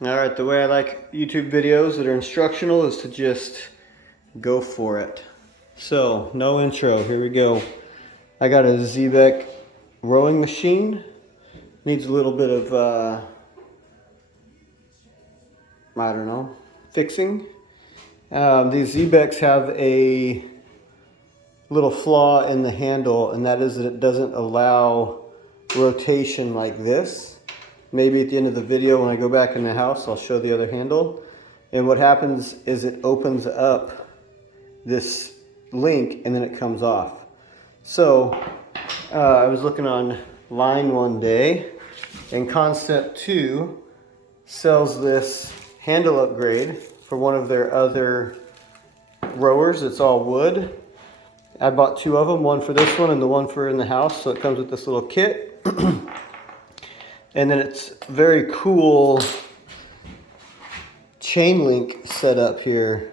Alright, the way I like YouTube videos that are instructional is to just go for it. So, no intro, here we go. I got a Xebex rowing machine. Needs a little bit of, I don't know, fixing. These Xebex have a little flaw in the handle, and that is that it doesn't allow rotation like this. Maybe at the end of the video when I go back in the house, I'll show the other handle. And what happens is it opens up this link and then it comes off. So I was looking online one day, and Concept 2 sells this handle upgrade for one of their other rowers. It's all wood. I bought two of them, one for this one and the one for in the house. So it comes with this little kit. And then it's very cool chain link setup here.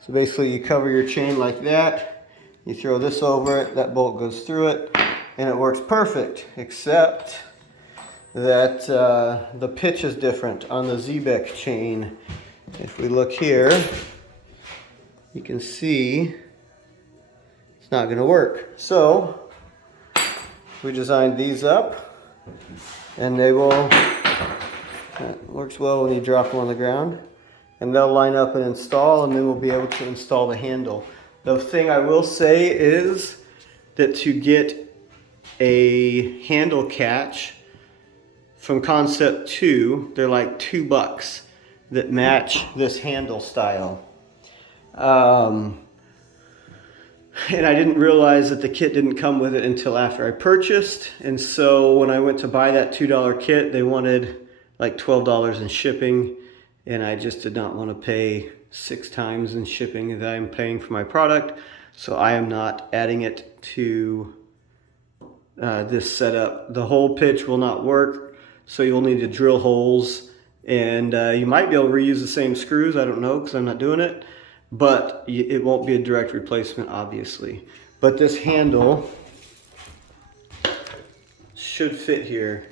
So basically you cover your chain like that, you throw this over it, that bolt goes through it, and it works perfect, except that the pitch is different on the Xebex chain. If we look here, you can see it's not going to work. So we designed these up. And they will, that works well when you drop them on the ground. And they'll line up and install, and then we'll be able to install the handle. The thing I will say is that to get a handle catch from Concept 2, they're like $2 that match this handle style. And I didn't realize that the kit didn't come with it until after I purchased. And so when I went to buy that $2 kit, they wanted like $12 in shipping. And I just did not want to pay 6 times in shipping that I'm paying for my product. So I am not adding it to this setup. The hole pitch will not work. So you'll need to drill holes. And you might be able to reuse the same screws. I don't know because I'm not doing it. But it won't be a direct replacement, obviously. But this handle should fit here.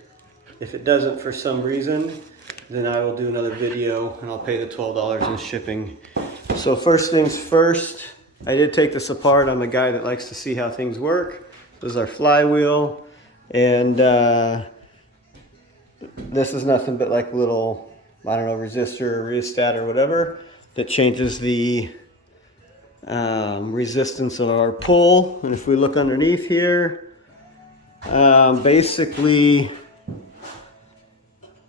If it doesn't for some reason, then I will do another video and I'll pay the $12 in shipping. So first things first, I did take this apart. I'm a guy that likes to see how things work. This is our flywheel. And this is nothing but like a little, I don't know, resistor or rheostat or whatever that changes the resistance of our pull. And if we look underneath here, basically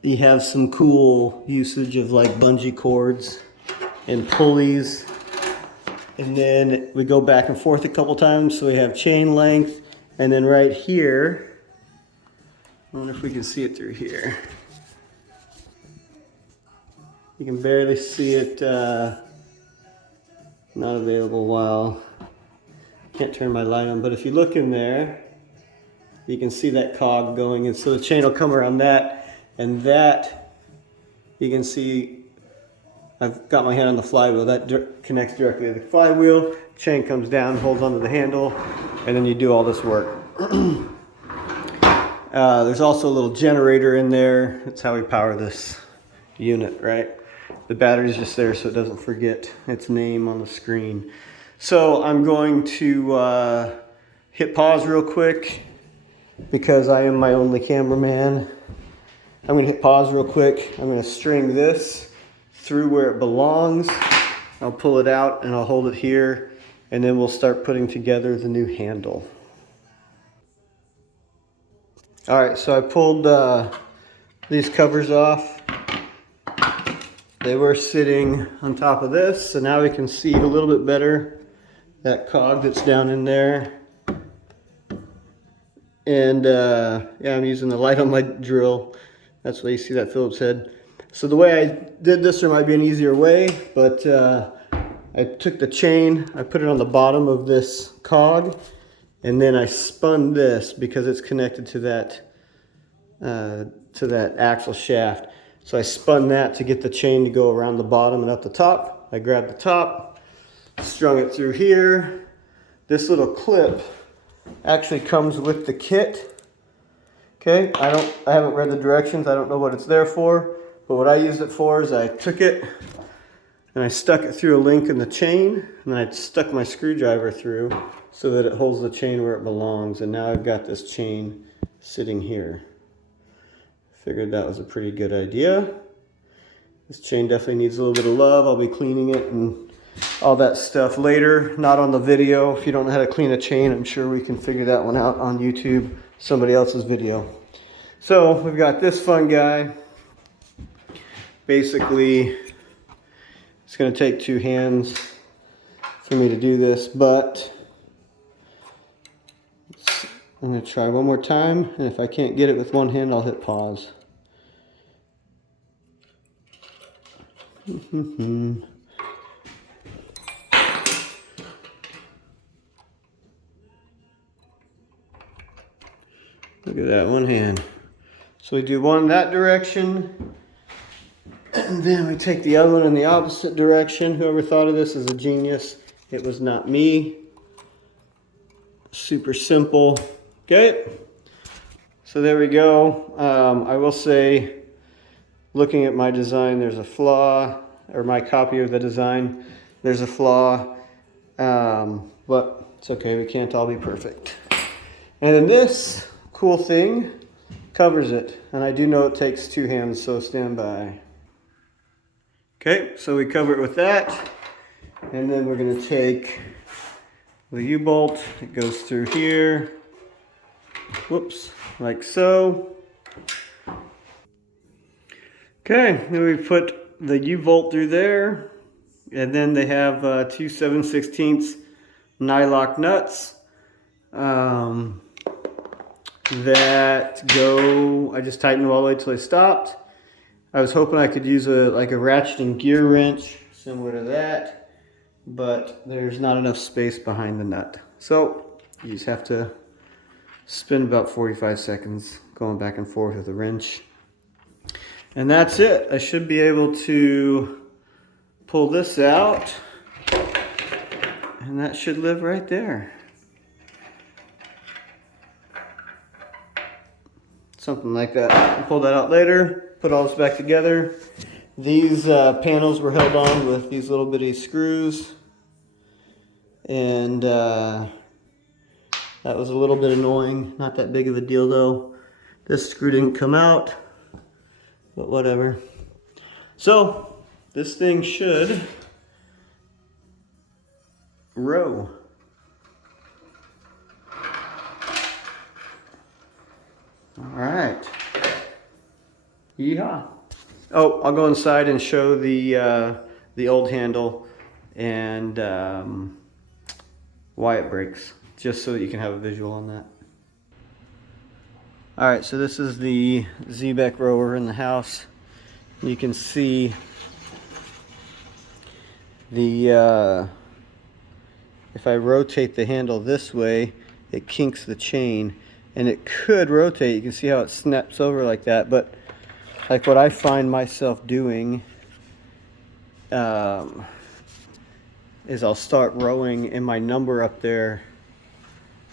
you have some cool usage of like bungee cords and pulleys. And then we go back and forth a couple times, so we have chain length. And then right here, I wonder if we can see it through here. You can barely see it, not available while, can't turn my light on, but if you look in there, you can see that cog going, and so the chain will come around that, and that, you can see, I've got my hand on the flywheel, that connects directly to the flywheel, chain comes down, holds onto the handle, and then you do all this work. There's also a little generator in there. That's how we power this unit, right? The battery's just there so it doesn't forget its name on the screen. So I'm going to hit pause real quick because I am my only cameraman. I'm going to hit pause real quick. I'm going to string this through where it belongs. I'll pull it out and I'll hold it here, and then we'll start putting together the new handle. All right, so I pulled these covers off. They were sitting on top of this, so now we can see it a little bit better, that cog that's down in there. And yeah, I'm using the light on my drill. That's why you see that Phillips head. So the way I did this, there might be an easier way, but I took the chain, I put it on the bottom of this cog, and then I spun this because it's connected to that axle shaft. So I spun that to get the chain to go around the bottom and up the top. I grabbed the top, strung it through here. This little clip actually comes with the kit. Okay, I haven't read the directions. I don't know what it's there for, But what I used it for is I took it and I stuck it through a link in the chain, and then I stuck my screwdriver through so that it holds the chain where it belongs. And now I've got this chain sitting here. Figured that was a pretty good idea. This chain definitely needs a little bit of love. I'll be cleaning it and all that stuff later, not on the video. If you don't know how to clean a chain, I'm sure we can figure that one out on YouTube, somebody else's video. So we've got this fun guy. Basically, it's going to take 2 hands for me to do this, but I'm going to try one more time, and if I can't get it with one hand, I'll hit pause. Look at that, one hand. So we do one in that direction, and then we take the other one in the opposite direction. Whoever thought of this is a genius. It was not me. Super simple. Okay. So there we go. I will say, looking at my design, there's a flaw, or my copy of the design, there's a flaw, but it's okay, we can't all be perfect. And then this cool thing covers it, and I do know it takes 2 hands, so stand by. Okay, so we cover it with that, and then we're going to take the U-bolt. It goes through here, whoops, like so. Okay, then we put the U-bolt through there, and then they have 2 7/16 nylock nuts that go. I just tightened them all the way till they stopped. I was hoping I could use like a ratcheting gear wrench similar to that, but there's not enough space behind the nut, so you just have to spin about 45 seconds going back and forth with the wrench. And that's it. I should be able to pull this out, and that should live right there. Something like that. I'll pull that out later, put all this back together. These panels were held on with these little bitty screws, and that was a little bit annoying. Not that big of a deal though. This screw didn't come out, but whatever. So this thing should row. All right. Yeehaw. Oh, I'll go inside and show the old handle and why it breaks, just so that you can have a visual on that. All right, so this is the Xebex Rower in the house. You can see the if I rotate the handle this way, it kinks the chain, and it could rotate. You can see how it snaps over like that, but like what I find myself doing is I'll start rowing and my number up there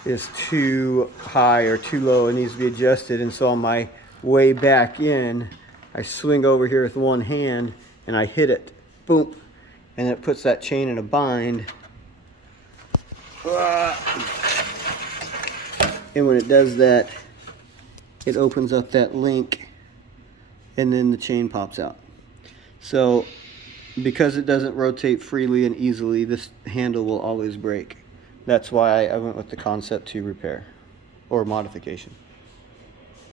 is too high or too low. It needs to be adjusted, and so on my way back in, I swing over here with one hand and I hit it, boom, and it puts that chain in a bind. And when it does that, it opens up that link, and then the chain pops out. So because it doesn't rotate freely and easily, this handle will always break. That's why I went with the Concept 2 repair or modification.